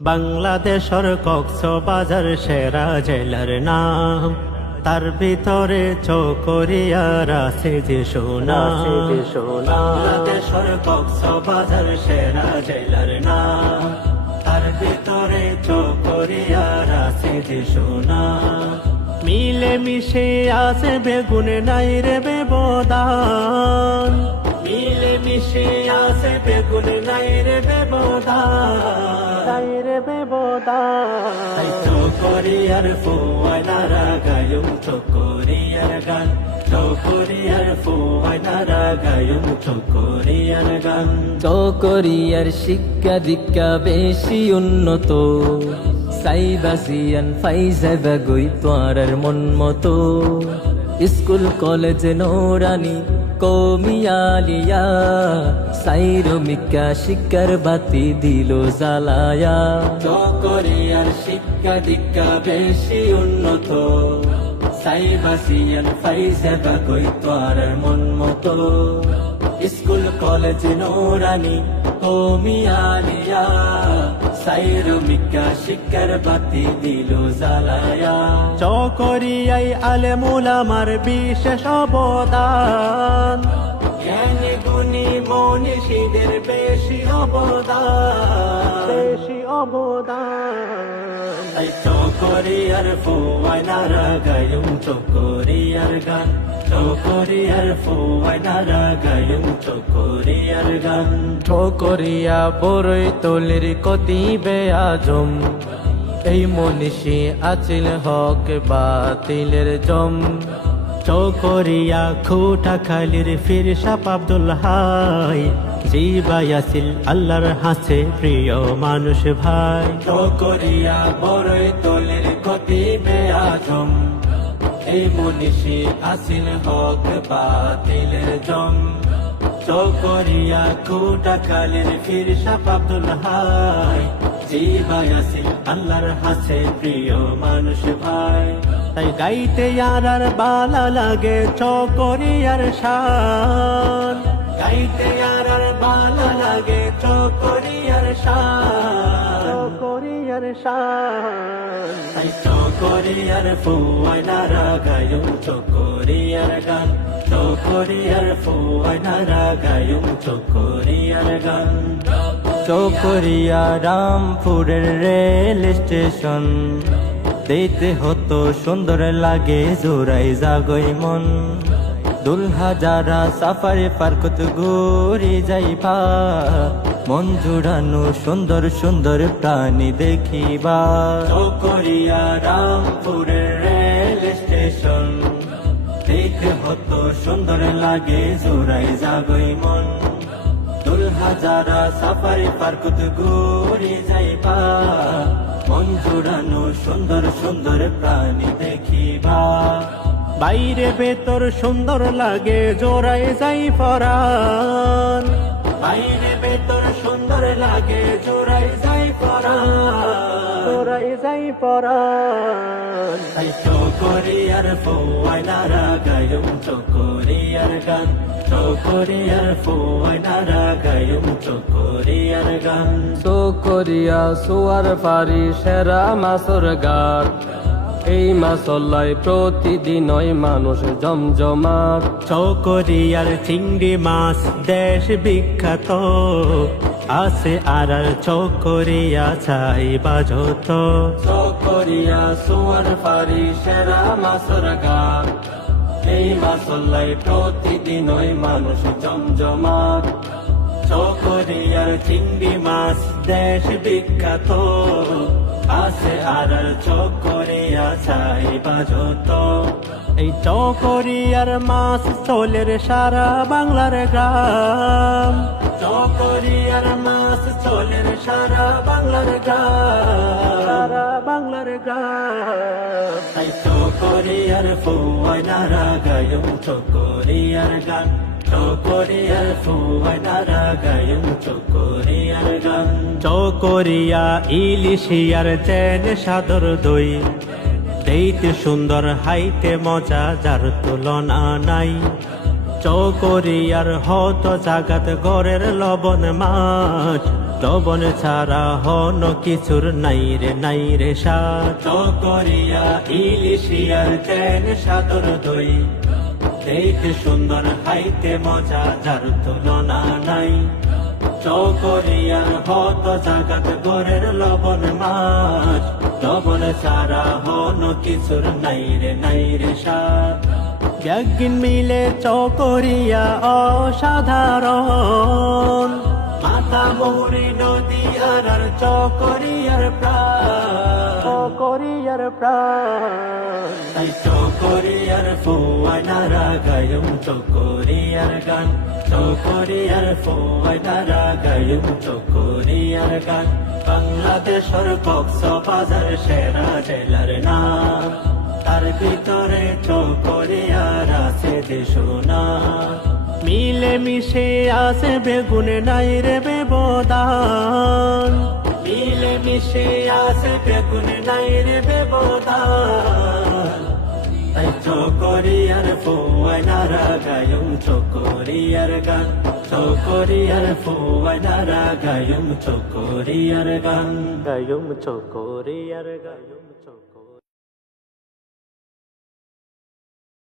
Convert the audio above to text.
বাংলাদেশের কক্সবাজার সেরা জেলার নাম, তার ভিতরে চকরিয়ার আছে যে সোনা। বাংলাদেশের কক্সবাজার সেরা জেলার নাম, তার ভিতরে চকরিয়ার আছে যে সোনা। মিলে মিশে আছে বেগুনে নাই রে ব্যবধান, মিলে মিশে আছে বেগুনে নাই রে ব্যবধান, চকরিয়ার ফুয়াইনারা গায়ুম চকরিয়ার গান, চকরিয়ার ফুয়াইনারা গায়ুম চকরিয়ার গান। চকরিয়ার শিক্ষা দীক্ষা বেশি উন্নত, সাইবাসিয়ান ফাইজাবা গই তোয়ার মন মতো। স্কুল কলেজ নোরানি কমিয়ালিয়া, সাইরমিকা শিক্ষার বাতি দিল জ্বালায়া। চকরিয়ার শিক্ষা দীক্ষা বেশি উন্নত, সাইবাসিয়ান ফাইজাবা গই তোয়ার মন মতো। স্কুল কলেজ নোরানি কমিয়ালিয়া, সাইরমিকা শিক্ষার বাতি দিল জ্বালায়া। চকরিয়ায় আলেমুল আমার বিশেষ অবদান, জ্ঞানী গুণী মনীষীদের বেশি অবদান, বেশি অবদান। তাই চকরিয়ার ফুয়াইনারা গায়ুম চকরিয়ার গান, চকরিয়ার ফুয়াইনারা গায়ুম চকরিয়ার গান। চকরিয়া বড়ই তলির কতিবে আজম, এই মনীষী আছিল হক বাতিলের জম। চকরিয়া খুটাখালীর ফিরসাপ আব্দুল হাই, জিবাই আসিল আল্লাহর হাসে প্রিয় মানুষ ভাই। চকরিয়া বড়ই তলির কতিবে আজম, এই মনীষী আসিল হক বাতিলের জম। চকরিয়া খুটাখালীর ফিরসাপ আব্দুল হাই, জিবাই আসিল আল্লাহর হাসে প্রিয় মানুষ ভাই। তাই গাইতে আর বালা লাগে চকরিয়ার শান, গাইতে আর বালা লাগে চকরিয়ার শান, চকরিয়ার শান। তাই চকরিয়ার ফুয়াইনারা গায়ুম চকরিয়ার গান, চকরিয়ার ফুয়াইনারা গায়ুম চকরিয়ার গান। চকরিয়া রামপুরের রেল স্টেশন, দেখতে হতো সুন্দর লাগে জোড়াই জাগই মন। দুলহা যারা সাফারি পার্কত ঘুরি যাইবা, মন জুড়ানো সুন্দর সুন্দর প্রাণী দেখিবা। চকরিয়া রামপুরের রেল স্টেশন, দেখতে হতো সুন্দর লাগে জোড়াই জাগই মন। দুলহা যারা সাফারি পার্কত ঘুরি যাইবা, মন জুড়ানো সুন্দর সুন্দর প্রাণী দেখিবা। বাইরে ভেতর সুন্দর লাগে জোড়াই যাই পরাণ, বাইরে ভেতর সুন্দর লাগে জোড়াই যাই পরাণ, জোড়াই যাই পরাণ। তাই চকরিয়ার ফুয়াইনারা গায়ুম চকরিয়ার গান, চকরিয়ার ফুয়াইনারা গায়ুম চকরিয়ার গান। চকরিয়া সোয়ার পারি সেরা মাছর গার, এই মাছলাই প্রতিদিনই মানুষ জমজমাট। চকরিয়ার চিংড়ি মাছ দেশ বিখ্যাত, আছে আর চকরিয়া চাই বাজত। চকরিয়া সোয়ার পারি সেরা মাছর গার, এই মাছলাই প্রতিদিনই মানুষ জমজমাট। চকরিয়ার চিংড়ি মাছ দেশ বিখ্যাত, আছে আর চকরিয়া চাই বাজত। এই চকরিয়ার মাছ চলের সারা বাংলার গ্রাম, চকরিয়ার মাছ চলের সারা বাংলার গ্রাম, সারা বাংলার গ্রাম। তাই চকরিয়ার ফুয়াইনারা গায়ুম চকরিয়ার গান, চকরিয়ার ফুয়াইনারা গায়ুম চকরিয়ার গান। চকরিয়া ইলিশিয়ার চেন সাদর দই, দেখতে সুন্দর হাইতে মজা যার তুলনা নাই। চকরিয়ার হত জাগাত গড়ের লবণ মাছ, লবণ ছাড়া হন কিছুর নাই রে স্বাদ চকরিয়া ইলিশিয়ার চেন সাদর দই দেখতে সুন্দর খাইতে মজা যার তুলনা নাই চকরিয়ার হত জাগাত গরের লবণ মাছ লবণ ছাড়া হন কিছুর নাই রে স্বাদ একদিন মিলে চকরিয়া অসাধারণ মাতা মৌরি নদী আর চকরিয়ার প্রাণ তাই চকরিয়ার ফোয়ানারা গায়ুম চকরিয়ার গান চকরিয়ার ফোয়ানারা গায়ুম চকরিয়ার গান বাংলাদেশের কক্সবাজার সেরা জেলার নাম তার ভিতরে চকরিয়ার আছে দেশনা মিলে মিশে আছে বেগুন নাই রে ব্যবধান মিলে মিশে আছে বেগুন নাই রে ব্যবধান তাই চকরিয়ার ফোয়ানারা গায়ুম চকরিয়ার গান চকরিয়ার ফোয়ানারা গায়ুম চকরিয়ার গান গায়ুম চকরিয়ার গায়ুম চক